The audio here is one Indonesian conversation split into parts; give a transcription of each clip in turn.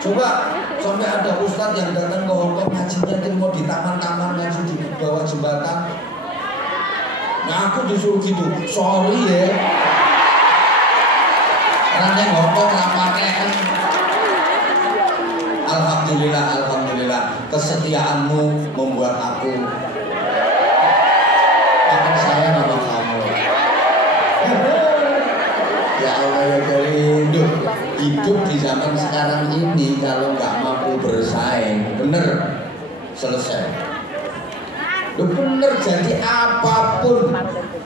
Coba sampai ada ustadz yang datang ke Hongkong ngajinya itu mau di taman-taman ngaji di bawah jembatan. Nah aku disuruh gitu, sorry ya. Karena Hongkong rapatnya kan. Alhamdulillah, alhamdulillah kesetiaanmu membuat aku akan sayang sama kamu. Ya Allah ya Karim, hidup di zaman sekarang ini kalau nggak mampu bersaing, bener selesai. Lu bener, jadi apapun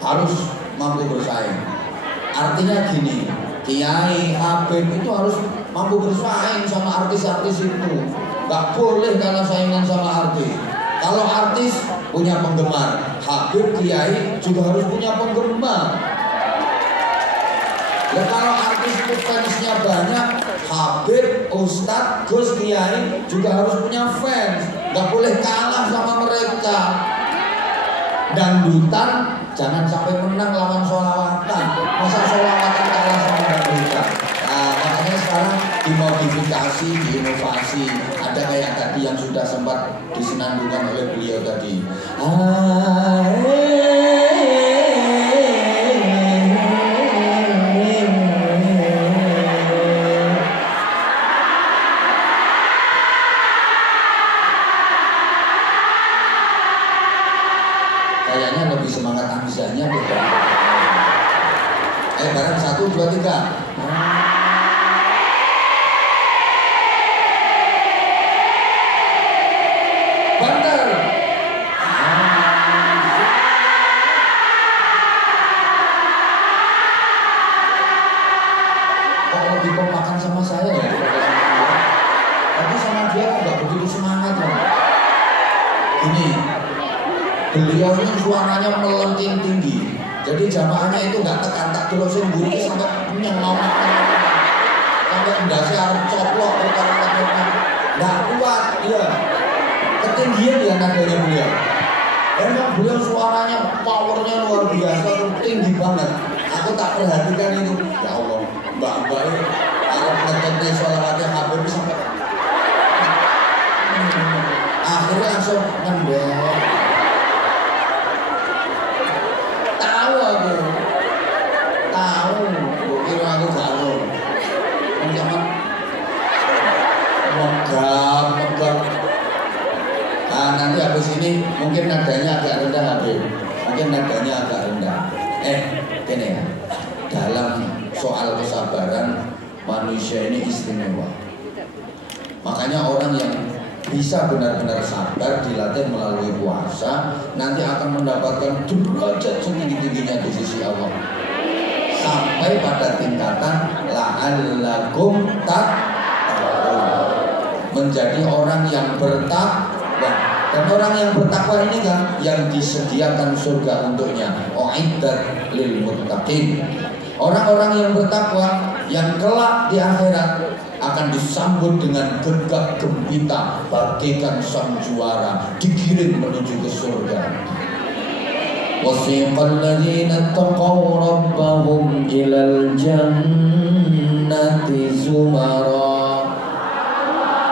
harus mampu bersaing. Artinya gini, Kiai, Habib itu harus mampu bersaing sama artis-artis itu. Gak boleh kalah saingan sama artis. Kalau artis punya penggemar, Habib, Kiai juga harus punya penggemar. Ya kalau artis itu fansnya banyak, Habib, Ustadz, Gus, Kiai juga harus punya fans. Gak boleh kalah sama mereka. Dangdutan jangan sampai menang lawan sholawatan. Masa sholawatan kalah sama dangdutan? Nah makanya sekarang dimodifikasi, diinovasi. Ada kayak tadi yang sudah sempat disenandungkan oleh beliau tadi. Kayaknya lebih semangat Hamzahnya deh. Bareng 1, 2, 3. Bener. Kok lebih kompakan sama saya ya? Tapi sama dia kok gak begitu semangat loh. Gini, beliau ini suaranya melenting tinggi. Jadi jamaahnya itu nggak tekan tak terusin bunyi sampai nyengong, sampai endasnya harus coplok, nggak kuat dia. Ketinggian dia nadanya beliau. Emang beliau suaranya powernya luar biasa, tinggi banget. Aku tak perhatikan itu. Ya Allah, mbak-mbak ini kalau ngetutnya sholawatnya Habib sampai akhirnya langsung ngendek. Megap. Nah nanti habis ini mungkin nadanya agak rendah Habib. Mungkin nadanya agak rendah. Gini ya, dalam soal kesabaran manusia ini istimewa. Makanya orang yang bisa benar-benar sabar dilatih melalui puasa nanti akan mendapatkan derajat setinggi-tingginya di sisi Allah. Sampai pada tingkatan la'allakum menjadi orang yang bertakwa. Dan orang yang bertakwa ini kan yang disediakan surga untuknya. U'iddat lil muttaqin. Orang-orang yang bertakwa yang kelak di akhirat akan disambut dengan gegap gempita bagaikan sang juara, digiring menuju ke surga. Wasiqal ladzina taqaw rabbahum ilal jannati zumara.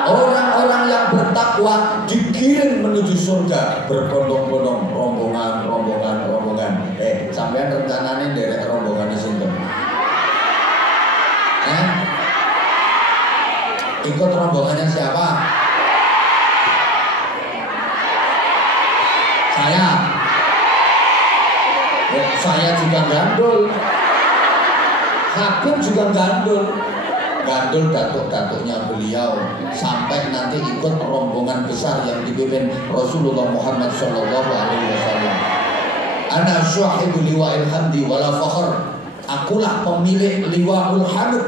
Orang-orang yang bertakwa digiring menuju surga berbondong-bondong, rombongan. Sampean rencananya derek rombongan di sini. Ikut rombongannya siapa? Saya juga gandul. Habib juga gandul datuk-datuknya beliau sampai nanti ikut rombongan besar yang dipimpin Rasulullah Muhammad SAW. Ana syuhibu liwa'il hamdi wala fakhr. Akulah pemilik liwa'ul hamd,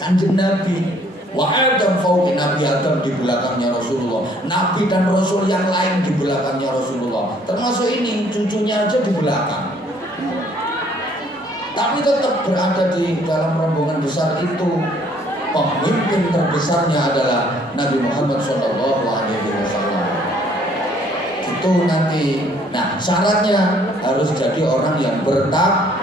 kanjeng Nabi. Wa Adam fauqi Nabi Adam, di belakangnya Rasulullah. Nabi dan Rasul yang lain di belakangnya Rasulullah. Termasuk ini cucunya aja di belakang. Tapi tetap berada di dalam rombongan besar itu. Pemimpin terbesarnya adalah Nabi Muhammad SAW. Itu nanti. Nah syaratnya harus jadi orang yang bertakwa.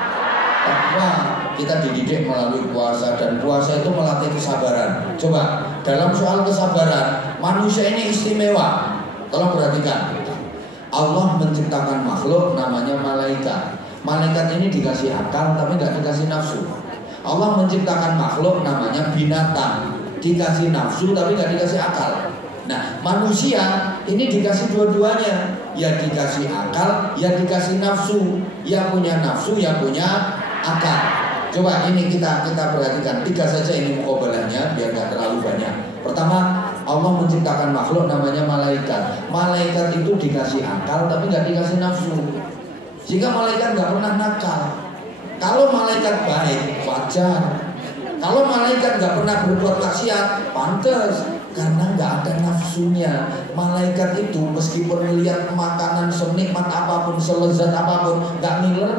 Kita dididik melalui puasa, dan puasa itu melatih kesabaran. Coba dalam soal kesabaran, manusia ini istimewa. Tolong perhatikan. Allah menciptakan makhluk namanya malaikat. Malaikat ini dikasih akal tapi nggak dikasih nafsu. Allah menciptakan makhluk namanya binatang, dikasih nafsu tapi nggak dikasih akal. Nah, manusia ini dikasih dua-duanya, ya dikasih akal, ya dikasih nafsu, ya punya nafsu, ya punya akal. Coba ini kita perhatikan 3 saja ini mukobalahnya biar nggak terlalu banyak. Pertama, Allah menciptakan makhluk namanya malaikat. Malaikat itu dikasih akal tapi nggak dikasih nafsu, sehingga malaikat nggak pernah nakal. Kalau malaikat baik, wajar. Kalau malaikat nggak pernah berbuat maksiat, pantas. Karena nggak ada nafsunya. Malaikat itu meskipun melihat makanan senikmat apapun, selezat apapun, nggak ngiler.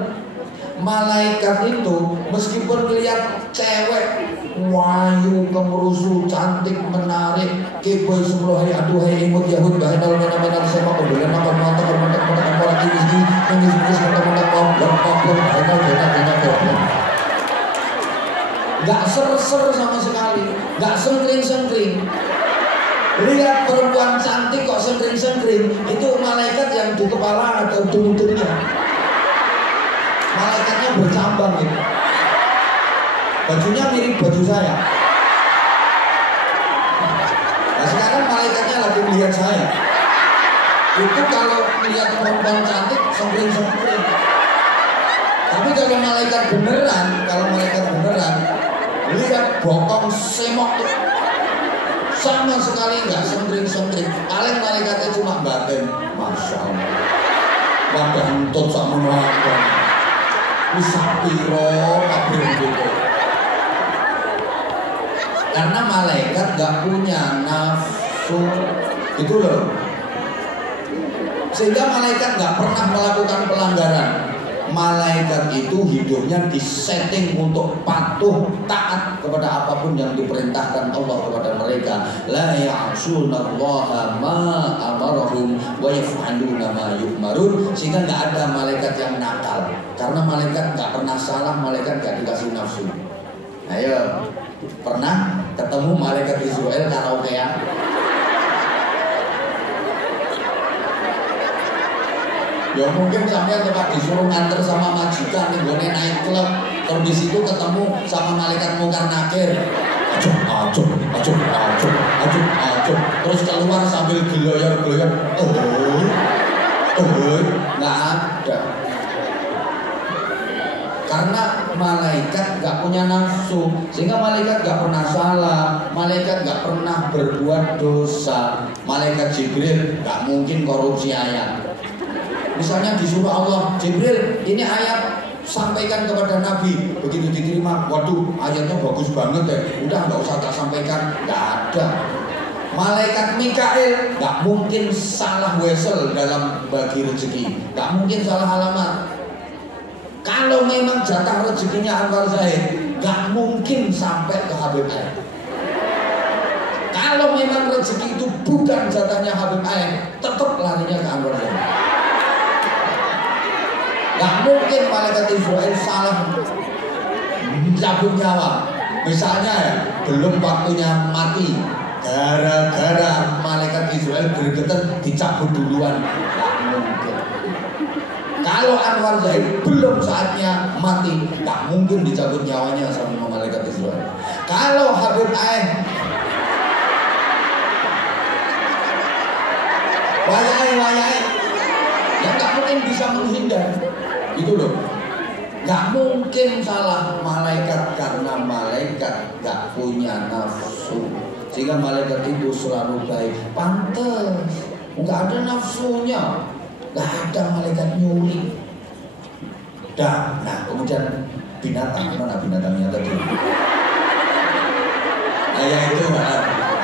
Malaikat itu meskipun melihat cewek wayu, kemerusu, cantik, menarik, keboy semlohe, aduhai imut yahud bahenal mana sepak kebelan apa mata bermata orang tinggi nangis mata goblok bahenal benar. Nggak ser sama sekali, nggak sengkring. Lihat perempuan cantik kok sengkring, itu malaikat yang di kepala atau di mulutnya. Malaikatnya bercambang gitu. Bajunya mirip baju saya. Nah sekarang malaikatnya lagi melihat saya. Itu kalau lihat perempuan cantik sengkring. Tapi kalau malaikat beneran, lihat bokong semok sama sekali nggak sengkring. Paling malaikatnya cuma batin, masya Allah. Wadah entut sama nolakon. Wisapiro kabeh gitu. Karena malaikat nggak punya nafsu, itu loh. Sehingga malaikat nggak pernah melakukan pelanggaran. Malaikat itu hidupnya disetting untuk patuh taat kepada apapun yang diperintahkan Allah kepada mereka. La ya'sunallaha ma amarahum wa yaf'aluna ma yu'marun. Sehingga nggak ada malaikat yang nakal. Karena malaikat nggak pernah salah, malaikat nggak dikasih nafsu. Ayo, pernah ketemu malaikat Israel karaokean? Ya mungkin sampai tempat disuruh nganter sama majikan nih, gue naik klub, terus di situ ketemu sama malaikat mungkar nakir, acuh, terus keluar sambil geloyor, nggak ada. Karena malaikat nggak punya nafsu, sehingga malaikat nggak pernah salah, malaikat nggak pernah berbuat dosa. Malaikat Jibril nggak mungkin korupsi ayat. Misalnya disuruh Allah, Jibril ini ayat sampaikan kepada Nabi, begitu diterima, waduh ayatnya bagus banget ya, udah nggak usah tak sampaikan, nggak ada. Malaikat Mikail nggak mungkin salah wesel dalam bagi rezeki, nggak mungkin salah alamat. Kalau memang jatah rezekinya Anwar Zahid, nggak mungkin sampai ke Habib Ain. Kalau memang rezeki itu bukan jatahnya Habib Ain, tetap larinya ke Anwar Zahid. Gak mungkin malaikat Israel salah mencabut nyawa. Misalnya ya, belum waktunya mati, gara-gara malaikat Israel bergetar dicabut duluan. Gak mungkin. Kalau Anwar Zahid belum saatnya mati, gak mungkin dicabut nyawanya sama malaikat Israel. Kalau Habib Ain wayai yang gak mungkin bisa menghindar. Itu loh, gak mungkin salah malaikat karena malaikat gak punya nafsu, sehingga malaikat itu selalu baik. Pantes, gak ada nafsunya, gak ada malaikat nyuri. Nah kemudian binatang, mana binatangnya tadi? Nah ya itu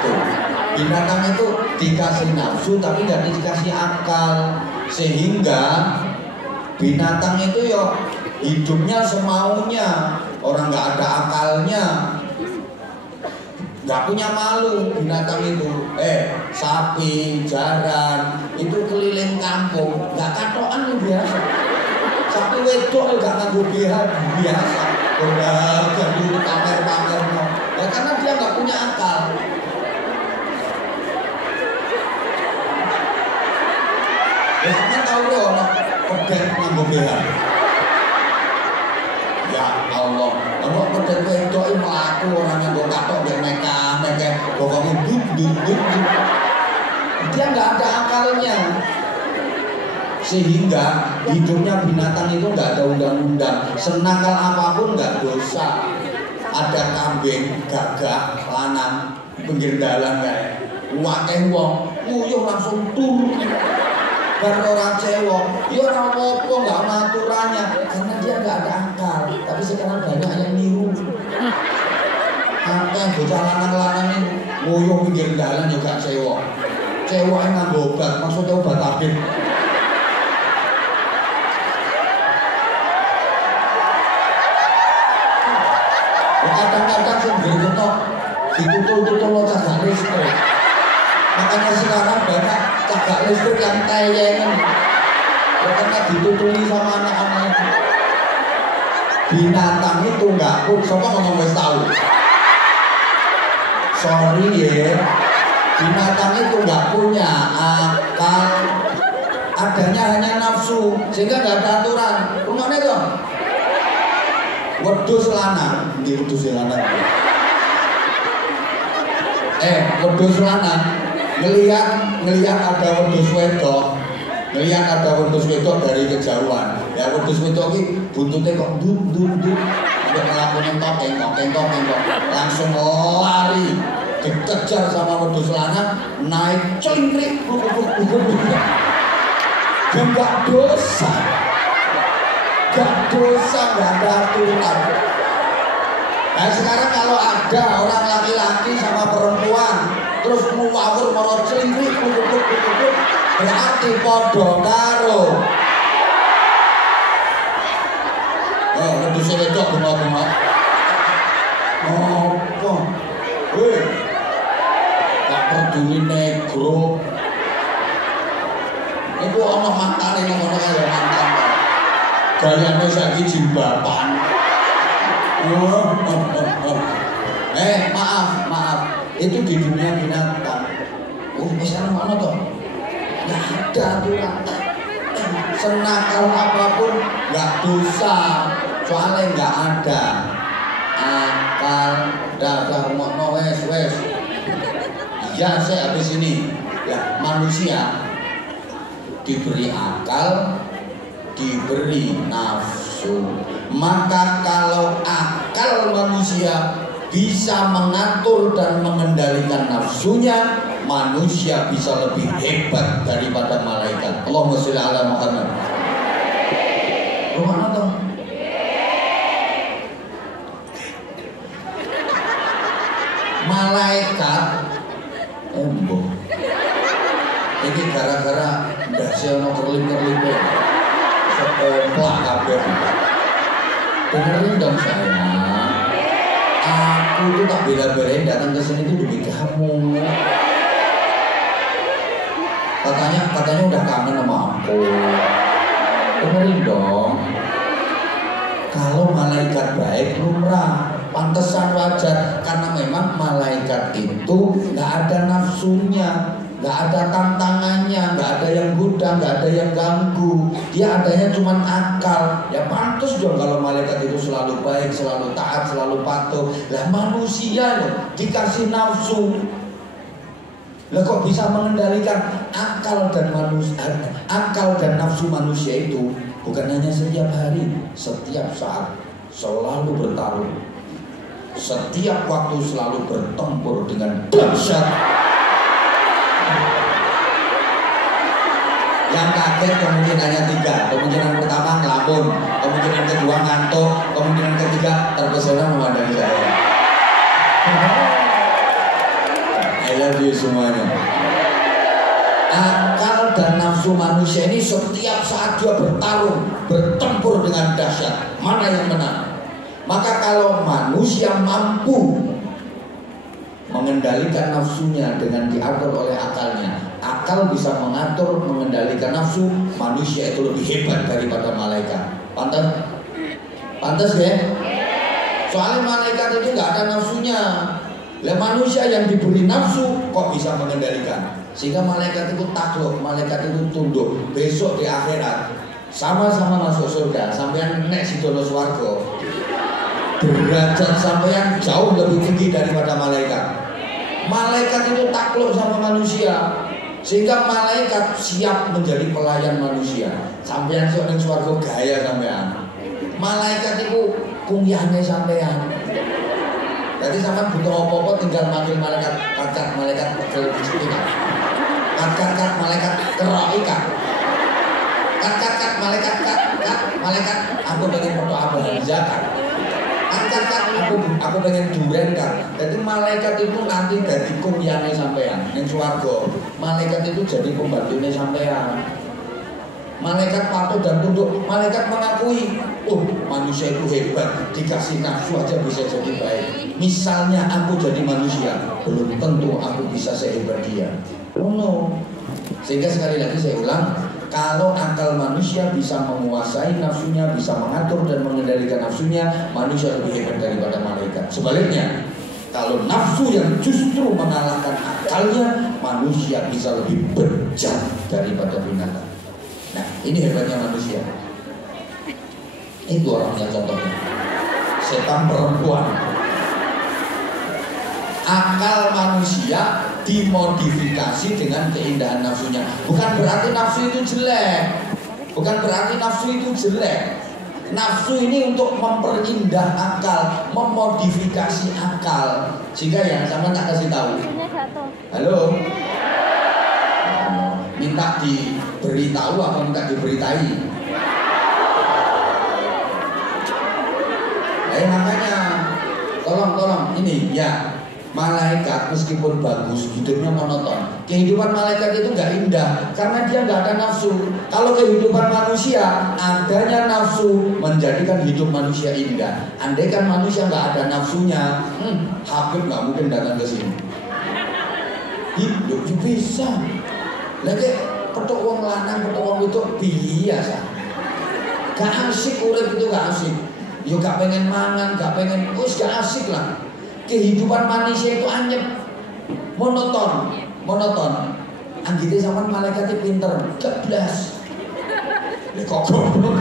tuh. Binatang itu dikasih nafsu tapi gak dikasih akal, sehingga binatang itu ya hidupnya semaunya, orang nggak ada akalnya, nggak punya malu. Binatang itu, sapi, jaran, itu keliling kampung, nggak katoan biasa. Sapi wedok nggak nganggo biasa, udah jadi pamer-pamer, ya karena dia nggak punya akal. pedet nganggo BH. Ya Allah, kalau pedet wedok iki mlaku ora nganggo katok nek mekah pokoke duk. Dia nggak ada akalnya. Sehingga hidupnya binatang itu nggak ada undang-undang. Senakal apapun nggak dosa. Ada kambing, gagak, lanang, pinggir dalan kayak wakeh wong, nguyuh langsung turun. Karena orang cewek, ya orang apa nggak ada aturannya, karena dia nggak ada akal. Tapi sekarang banyak yang niru. Akeh bocah lanang-lanang ini nguyuh pinggir dalan juga cewek. Cewek yang nganggo obat, maksudnya obat tabib. Kadang-kadang sendiri ketok ditutul-tutul lo cagak listrik. Makanya sekarang banyak cagak listrik yang tayengan. Karena ditutuli sama anak-anak. Binatang itu nggak pun, siapa ngomong wis tahu? Sorry ya, binatang itu nggak punya akal. Adanya hanya nafsu, sehingga nggak ada aturan. Rumahnya dong. Wedhus lanang, di wedhus lanang. Wedhus lanang ngelihat ada wedhus wedok, dari kejauhan. Ya wedhus wedok iki buntute kok duk. Sampai melakukan tengok, langsung lari dikejar sama wedhus lanang, naik cengkrik, enggak dosa. Gak dosa, gak ada aturan. Nah sekarang kalau ada orang laki-laki sama perempuan terus muawur moro celingkrik berarti podo karo lebih wedok bengok-bengok apa? Gak peduli negro itu ono mantan yang ono kayak mantan gayanya saiki jimbaban. Maaf. Itu di dunia binatang. Misalnya mana toh? Nggak ada aturan. Senakal apapun nggak dosa. Soalnya nggak ada akal. Dasar ngomong wes. Ya saya habis ini. Ya manusia diberi akal, diberi nafsu. Maka kalau akal manusia bisa mengatur dan mengendalikan nafsunya, manusia bisa lebih hebat daripada malaikat. Allahumma sholli ala Muhammad. Rumah nonton. Malaikat embo. Ini gara-gara ndase ono kerlip-kerlipe. Sekomplak kabeh. Dengerin dong saya. Aku tuh tak bela-belain datang ke sini tuh demi kamu. Katanya udah kangen sama aku. Dengerin dong. Kalau malaikat baik lumrah, pantesan wajar, karena memang malaikat itu nggak ada nafsunya. Nggak ada tantangannya, nggak ada yang goda, nggak ada yang ganggu. Dia adanya cuma akal. Ya pantas dong kalau malaikat itu selalu baik, selalu taat, selalu patuh. Lah manusia loh dikasih nafsu. Lah kok bisa mengendalikan akal dan nafsu manusia itu? Bukan hanya setiap hari, setiap saat, selalu bertarung. Setiap waktu selalu bertempur dengan dahsyat. Yang kaget kemungkinannya 3. Kemungkinan pertama ngelamun, kemungkinan kedua ngantuk, kemungkinan ketiga terpesona memandangi saya. I love you semuanya. Akal dan nafsu manusia ini setiap saat dia bertarung, bertempur dengan dahsyat. Mana yang menang? Maka kalau manusia mampu mengendalikan nafsunya dengan diatur oleh akalnya, akal bisa mengatur, mengendalikan nafsu, manusia itu lebih hebat daripada malaikat. Pantas ya? Soalnya malaikat itu nggak ada nafsunya. Lah manusia yang diberi nafsu kok bisa mengendalikan? Sehingga malaikat itu takluk, malaikat itu tunduk. Besok di akhirat sama-sama masuk surga, sampean nek sidono swarga. Derajat sampean jauh lebih tinggi daripada malaikat. Malaikat itu takluk sama manusia, sehingga malaikat siap menjadi pelayan manusia. Sampean sok ning swarga gaya sampean. Malaikat itu kungyane sampean. Jadi sampean butuh apa-apa tinggal manggil malaikat, kacat malaikat pegel bisika. Kacat malaikat keroika. Kacat malaikat malaikat aku pengen foto apa zakat. Kacat aku pengen duren kan. Jadi malaikat itu nanti jadi kungyane sampean ning swarga. Malaikat itu jadi pembantune sampean. Malaikat patuh dan tunduk. Malaikat mengakui, oh manusia itu hebat, dikasih nafsu aja bisa jadi baik. Misalnya aku jadi manusia, belum tentu aku bisa sehebat dia. Oh no. Sehingga sekali lagi saya ulang, kalau akal manusia bisa menguasai nafsunya, bisa mengatur dan mengendalikan nafsunya, manusia lebih hebat daripada malaikat. Sebaliknya, kalau nafsu yang justru mengalahkan akalnya, manusia bisa lebih bejat daripada binatang. Nah, ini hebatnya manusia. Itu orangnya contohnya. Setan perempuan. Akal manusia dimodifikasi dengan keindahan nafsunya. Bukan berarti nafsu itu jelek. Bukan berarti nafsu itu jelek. Nafsu ini untuk memperindah akal, memodifikasi akal. Sehingga ya, sama tak kasih tahu. Halo. Minta diberitahu atau minta diberitai? Makanya tolong ini ya, malaikat meskipun bagus hidupnya monoton. Kehidupan malaikat itu nggak indah karena dia nggak ada nafsu. Kalau kehidupan manusia adanya nafsu menjadikan hidup manusia indah. Andai kan manusia nggak ada nafsunya, Habib nggak mungkin datang ke sini. Hidup bisa. Lagi petuk wong lanang, petuk wong itu biasa. Gak asik urip itu gak asik. Yo gak pengen mangan, gak pengen, gak asik lah. Kehidupan manusia itu anyep, monoton. Anggite sama malaikatnya pinter, gak blas. Ini kok goblok.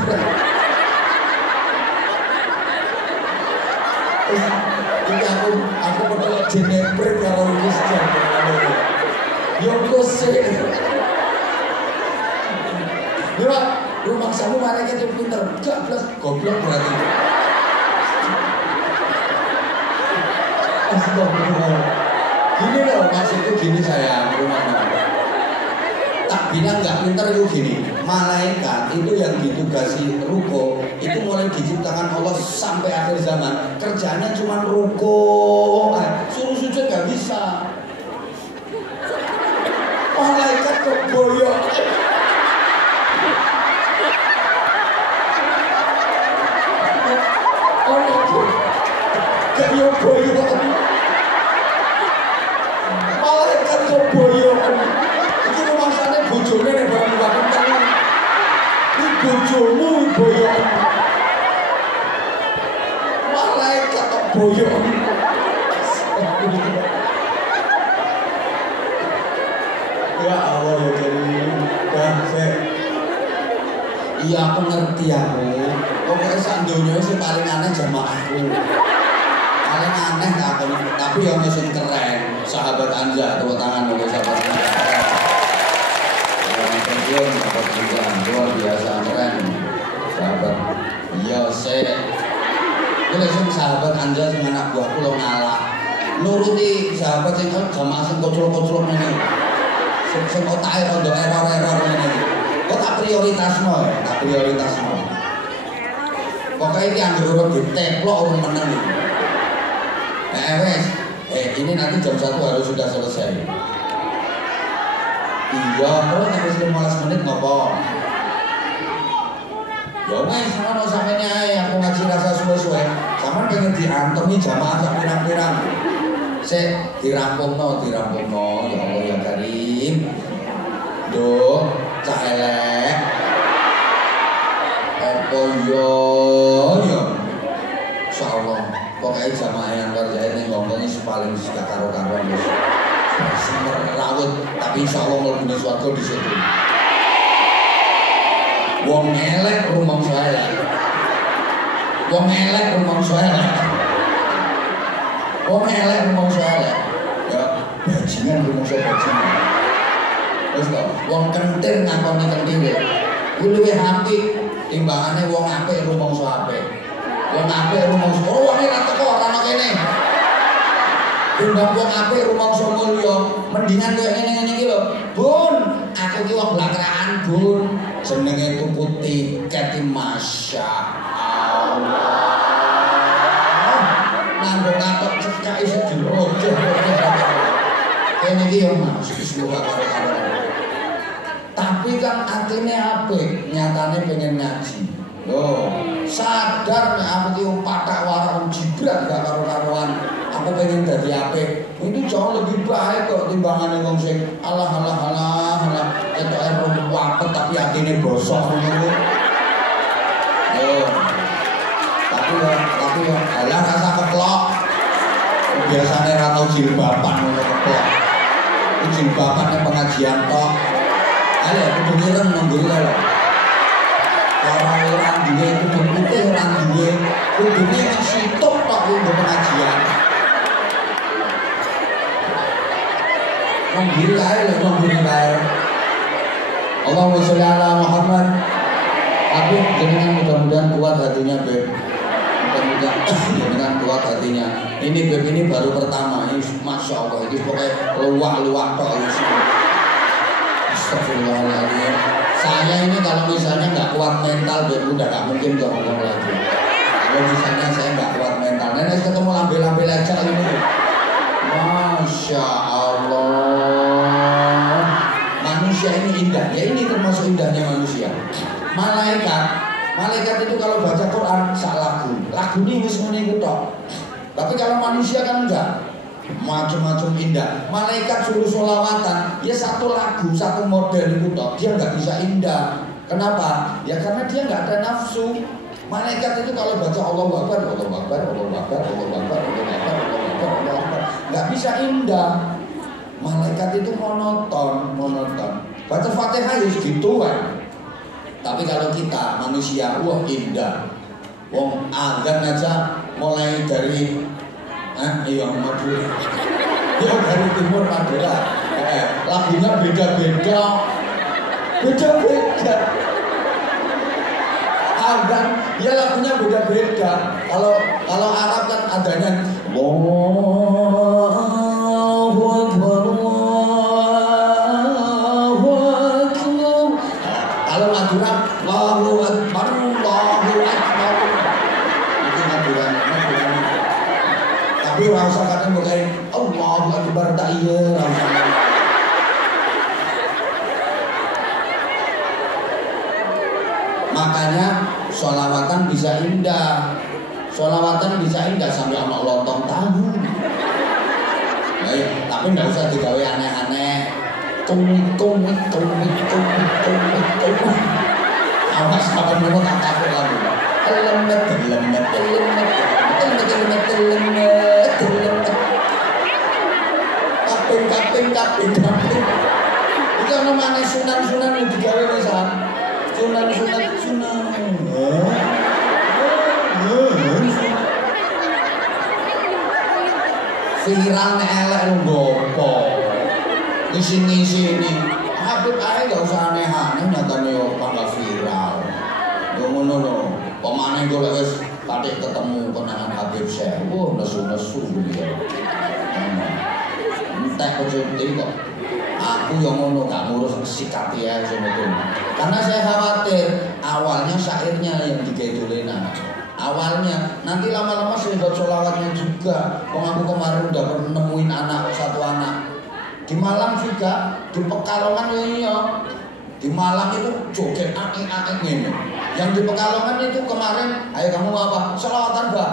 Ini aku petuk jenepret karo wis jan. Yo kusik. Yo rumah kamu malaikat itu pinter, gak plus goblok berarti. Astagfirullah. Gini loh maksudku gini saya rumahnya. Tak bilang gak pinter itu gini. Malaikat itu yang ditugasi ruko itu mulai diciptakan Allah sampai akhir zaman. Kerjanya cuma ruko, suruh sujud gak bisa. Malaikat kok boyok. Kayak boyok. Malaikat kok boyok. Iki rumangsane bojone nek bareng banget kan. Iki bojomu boyok. Malaikat kok boyok. Ya Allah ya Karim. Iya aku ngerti aku. Pokoknya sak donya sing paling aneh jamaahku. Paling aneh tak aku, tapi yang sing keren. Sahabat Anza, tepuk tangan untuk sahabat Anza. Sahabat Anza, luar biasa keren. Sahabat. Iya sih. Ini sing sahabat Anza sing anak buahku lo ngalah. Nuruti sahabat sing jamaah sing kocok-kocok ini. Sing otake rondo error-error ngene iki. Kok tak prioritasno ya, tak prioritasno. Pokoke iki anggere urung diteplok urung meneng iki. Wes, ini nanti jam 1 harus sudah selesai. Iya, terus habis 15 menit ngopo? Ya wes, ngono sampeyan ae aku ngaji rasa suwe-suwe. Sampeyan pengen diantemi jamaah sak pirang-pirang. Sik dirampungno, ya Allah ya Karim. Duh, cah elek. Apa yo? Insyaallah. Pokoknya jamaah yang kerjain yang ngomongnya paling suka karo-karuan ya. Semerawut, tapi insya Allah mlebu swarga di situ. Wong elek rumangsa elek. Wong elek rumangsa elek. Wong elek rumangsa elek. Ya, bajingan rumangsa bajingan. Wis to, wong kentir ngakoni kentire. Kuwi luwih apik timbangane wong apik rumangsa apik. Wong apik rumangsa, oh wong ora teko ora ana kene. Timbang wong apik rumangsa mulya, mendingan koyo ngene-ngene iki lho. Bun, aku ki wong blakrakan, Bun. Jenenge tuku tiket Masya Allah. Nanggo ngatok cekak iso dirojoh. Kene iki yo Mas, bismillah karo-karo. Tapi kan atine apik, nyatane pengen ngaji. Loh, sadar nek aku ki wong pathak warak jibrak gak karo-karoan. Aku pengen dadi apik. Itu jauh lebih baik kok timbangane wong sing alah ketoke wapet tapi atine bosok ngono. Yo. Tapi yo alah rasa keplok. Biasane ra tau jilbaban ngono keplok. Jilbaban ning pengajian tok. Ayo kudu nireng nunggu lho. Orang duwe kudu putih ora duwe. Kudune sitok tok nggo pengajian. Nunggu ae. Allahumma sholli ala Muhammad. Aku jenengan mudah-mudahan kuat hatinya, Beb. Mudah-mudahan jenengan kuat hatinya. Ini Beb ini baru pertama. Ini Masya Allah, ini pokoknya luak-luak tok ini. Astagfirullahaladzim. Saya ini kalau misalnya nggak kuat mental, Beb udah nggak mungkin tuh ngomong lagi. Kalau misalnya saya nggak kuat mental, nenek ketemu lambe-lambe aja ini. Masya Allah. Manusia ini indah, ya ini termasuk indahnya manusia. Malaikat itu kalau baca Quran sak lagu ini wis ngene iku tok. Tapi kalau manusia kan enggak, macam-macam indah. Malaikat suruh sholawatan, ya satu lagu, satu model itu tok, dia nggak bisa indah. Kenapa? Ya karena dia nggak ada nafsu. Malaikat itu kalau baca Allahu Akbar, Allahu Akbar, Allahu Akbar, Allahu Akbar, Allahu Akbar, Allahu Akbar, nggak bisa indah. Malaikat itu monoton. Baca Fatihah ya gitu kan. Tapi kalau kita manusia, wah indah. Wong azan aja mulai dari iya Madura. Ya dari timur Madura. Lagunya beda-beda. Azan ya lagunya beda-beda. Kalau Arab kan adanya Allahu Akbar. Kalau Madura Allahu Akbar. Itu Madura. Tapi ora usah kadang bukain Allahu Akbar tak iya ora usah. Makanya sholawatan bisa indah. Sholawatan bisa indah sampai anak lontong tahu. Nah, ya, tapi nggak usah digawe aneh-aneh. Tumit. Awas kapan mau tak takut lagi. Lemet. Kaping. Itu namanya sunan yang digawe misal. Sunan. Viral nek elek lu gopo. Ngisi ini. Habib ae gak usah aneh-aneh nyatane yo tambah viral. Yo ngono lho. Pemane golek wis patik ketemu konangan Habib Syekh. Wah, nesu-nesu gitu. Entek kecil kok. Aku yang ngono gak ngurus sikap ya sebetulnya. Karena saya khawatir awalnya syairnya yang digaitulinan. Awalnya nanti lama-lama saya buat sholawatnya juga. Aku kemarin udah nemuin satu anak di Malang juga, di Pekalongan ya. Di Malang itu joget akik-akik ini. Yang di Pekalongan itu kemarin, ayo kamu apa? Sholawatan Mbak.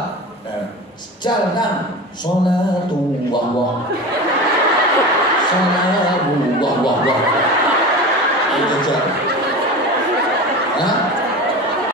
Jalan sholatu wah. Sholatu wah. Itu jalan.